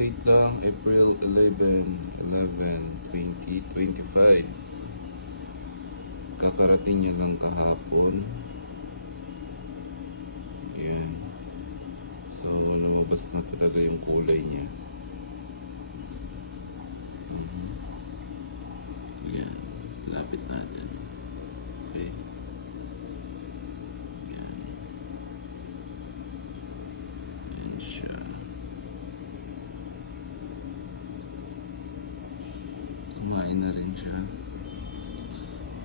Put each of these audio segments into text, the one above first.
date lang, April 11/11/2025. Kakarating niya lang kahapon. Ayan. So, lumabas na talaga yung kulay niya. Ayan. Lapit natin. Okay. Ayan. Ayan siya. Kumain na rin siya.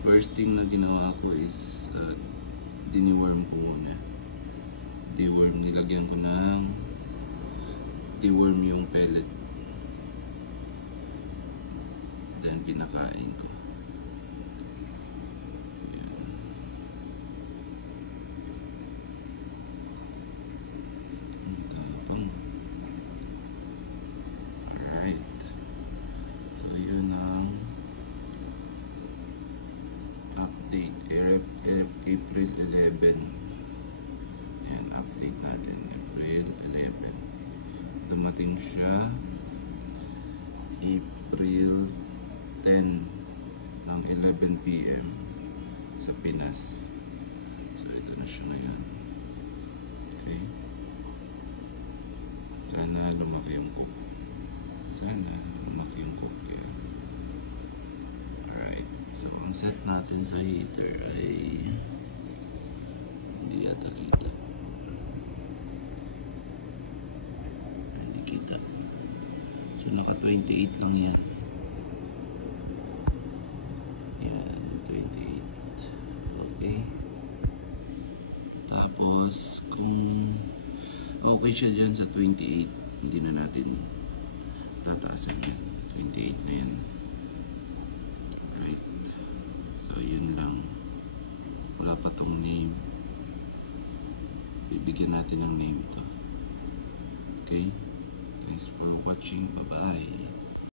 First thing na ginawa ko is diniworm ko muna. Deworm, nilagyan ko ng deworm yung pellet. Then pinakain ko. Ayan. Ang tapang. Alright. So yun ang update. April 11. Ayan, update natin. April 11. Dumating siya April 10 ng 11 PM sa Pinas. So ito na siya ngayon. Okay. Sana lumaki yung cook. Sana lumaki yung cook yan. Alright. So ang set natin sa heater ay hindi yata kita. Hindi kita. So naka 28 lang yan. Yan, 28. Okay. Tapos kung okay siya dyan sa 28, hindi na natin tataasan yan. 28 na yan. Right. So yun lang. Wala pa tong name. Bibigyan natin ng name ito. Okay. Thanks for watching. Bye bye.